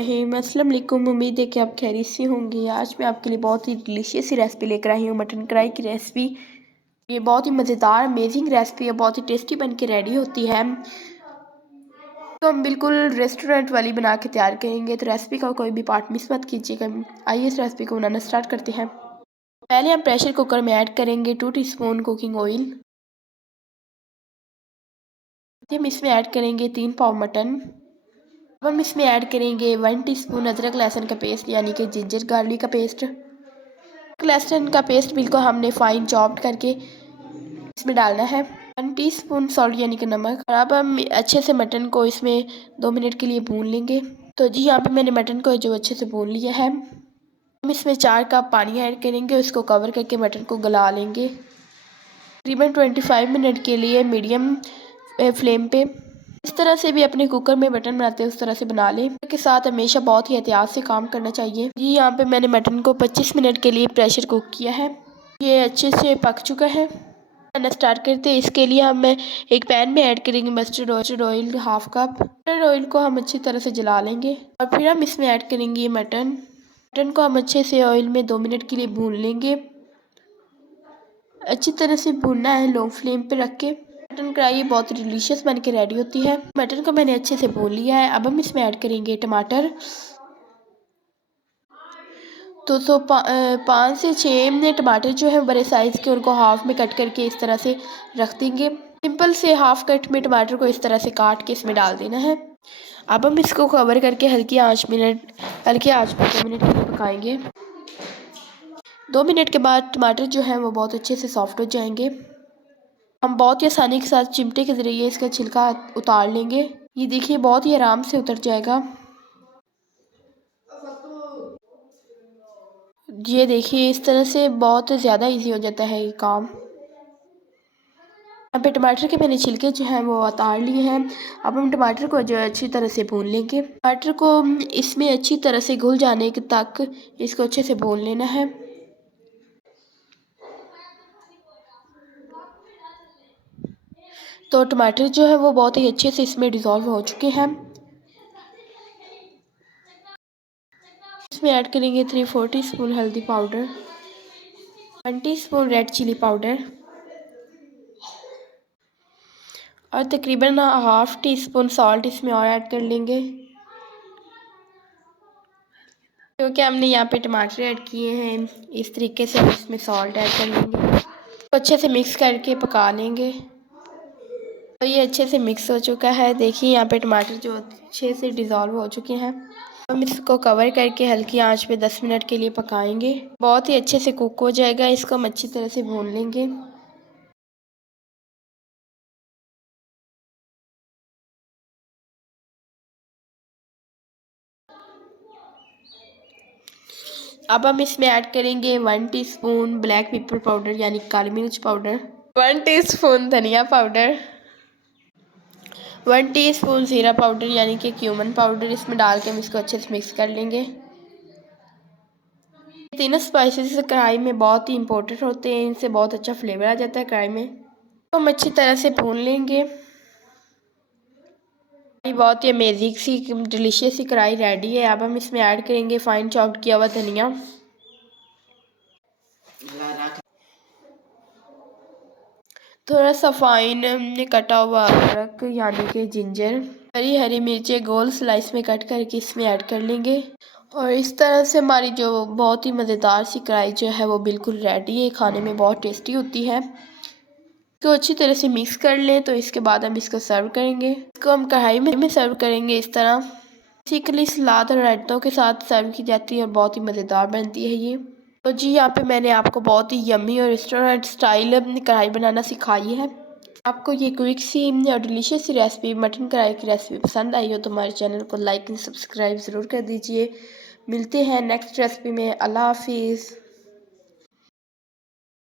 अस्सलाम वालेकुम। उम्मीद है कि आप खैरियत से होंगे। आज मैं आपके लिए बहुत ही डिलीशियस सी रेसिपी लेकर आई हूँ, मटन कढ़ाई की रेसिपी। ये बहुत ही मज़ेदार अमेजिंग रेसिपी है, बहुत ही टेस्टी बन के रेडी होती है। तो हम बिल्कुल रेस्टोरेंट वाली बना के तैयार करेंगे, तो रेसिपी का कोई भी पार्ट मिस मत कीजिएगा। आइए इस रेसिपी को बनाना स्टार्ट करते हैं। पहले हम प्रेशर कुकर में ऐड करेंगे 2 टीस्पून कुकिंग ऑयल। हम इसमें ऐड करेंगे 3 पाव मटन। अब हम इसमें ऐड करेंगे 1 टीस्पून अदरक लहसुन का पेस्ट, यानी कि जिंजर गार्लिक का पेस्ट। लहसुन का पेस्ट बिल्कुल हमने फाइन चॉप्ड करके इसमें डालना है। 1 टीस्पून सॉल्ट यानी कि नमक। और अब हम अच्छे से मटन को इसमें 2 मिनट के लिए भून लेंगे। तो जी यहाँ पे मैंने मटन को जो अच्छे से भून लिया है। हम इसमें 4 कप पानी ऐड करेंगे, उसको कवर करके मटन को गला लेंगे तकरीबन 25 मिनट के लिए मीडियम फ्लेम पे। इस तरह से भी अपने कुकर में मटन बनाते हैं उस तरह से बना लें। के साथ हमेशा बहुत ही एहतियात से काम करना चाहिए। जी यहाँ पे मैंने मटन को 25 मिनट के लिए प्रेशर कुक किया है। ये अच्छे से पक चुका है। खाना स्टार्ट करते हैं। इसके लिए हम एक पैन में ऐड करेंगे mustard oil 1/2 cup. Mustard oil को हम अच्छी तरह से जला लेंगे और फिर हम इसमें ऐड करेंगे मटन को हम अच्छे से ऑयल में 2 मिनट के लिए भून लेंगे। अच्छी तरह से भूनना है लो फ्लेम पे रख के। मटन कढ़ाई बहुत डिलीशियस बन के रेडी होती है। मटन को मैंने अच्छे से भून लिया है। अब हम इसमें ऐड करेंगे टमाटर। तो 5 से 6 टमाटर जो है बड़े साइज़ के, उनको हाफ में कट करके इस तरह से रख देंगे। सिंपल से हाफ कट में टमाटर को इस तरह से काट के इसमें डाल देना है। अब हम इसको कवर करके हल्की आंच पे 2 मिनट के लिए पकाएंगे। 2 मिनट के बाद टमाटर जो है वो बहुत अच्छे से सॉफ्ट हो जाएंगे। हम बहुत ही आसानी के साथ चिमटे के ज़रिए इसका छिलका उतार लेंगे। ये देखिए बहुत ही आराम से उतर जाएगा। ये देखिए इस तरह से बहुत ज़्यादा इजी हो जाता है ये काम। यहाँ पे टमाटर के मैंने छिलके जो हैं वो उतार लिए हैं। अब हम टमाटर को जो अच्छी तरह से भून लेंगे। टमाटर को इसमें अच्छी तरह से घुल जाने तक इसको अच्छे से भून लेना है। तो टमाटर जो है वो बहुत ही अच्छे से इसमें डिज़ोल्व हो चुके हैं। इसमें ऐड करेंगे 3/4 टीस्पून हल्दी powder, 1 teaspoon red chilli powder और तकरीबन हाफ टी स्पून सॉल्ट इसमें और ऐड कर लेंगे, क्योंकि हमने यहाँ पे टमाटर ऐड किए हैं। इस तरीके से हम इसमें सॉल्ट ऐड कर लेंगे। तो अच्छे से मिक्स करके पका लेंगे। तो ये अच्छे से मिक्स हो चुका है। देखिए यहाँ पे टमाटर जो अच्छे से डिज़ोल्व हो चुके हैं। हम इसको कवर करके हल्की आंच पे 10 मिनट के लिए पकाएंगे। बहुत ही अच्छे से कुक हो जाएगा। इसको हम अच्छी तरह से भून लेंगे। अब हम इसमें ऐड करेंगे 1 टीस्पून ब्लैक पेपर पाउडर यानी काली मिर्च पाउडर, 1 टीस्पून धनिया पाउडर, 1 टीस्पून ज़ीरा पाउडर यानी कि क्यूमन पाउडर। इसमें डाल के हम इसको अच्छे से मिक्स कर लेंगे। तीनों स्पाइसेस कढ़ाई में बहुत ही इम्पोर्टेंट होते हैं, इनसे बहुत अच्छा फ्लेवर आ जाता है कढ़ाई में। तो हम अच्छी तरह से भून लेंगे। ये बहुत ही अमेजिंग सी डिलीशियस सी कढ़ाई रेडी है। अब हम इसमें ऐड करेंगे फाइन चॉप्ड किया हुआ धनिया, थोड़ा सा फाइन कटा हुआ अदरक यानी कि जिंजर, हरी मिर्चें गोल स्लाइस में कट करके इसमें ऐड कर लेंगे। और इस तरह से हमारी जो बहुत ही मज़ेदार सी कढ़ाई जो है वो बिल्कुल रेडी है। खाने में बहुत टेस्टी होती है। इसको अच्छी तरह से मिक्स कर लें। तो इसके बाद हम इसको सर्व करेंगे। इसको हम कढ़ाई में सर्व करेंगे इस तरह। बेसिकली सलाद और रायतों के साथ सर्व की जाती है और बहुत ही मज़ेदार बनती है ये। तो जी यहाँ पे मैंने आपको बहुत ही यम्मी और रेस्टोरेंट स्टाइल कढ़ाई बनाना सिखाई है। आपको ये क्विक सी और डिलीशियस सी रेसिपी मटन कढ़ाई की रेसिपी पसंद आई हो तो हमारे चैनल को लाइक एंड सब्सक्राइब ज़रूर कर दीजिए। मिलते हैं नेक्स्ट रेसिपी में। अल्लाह हाफिज़।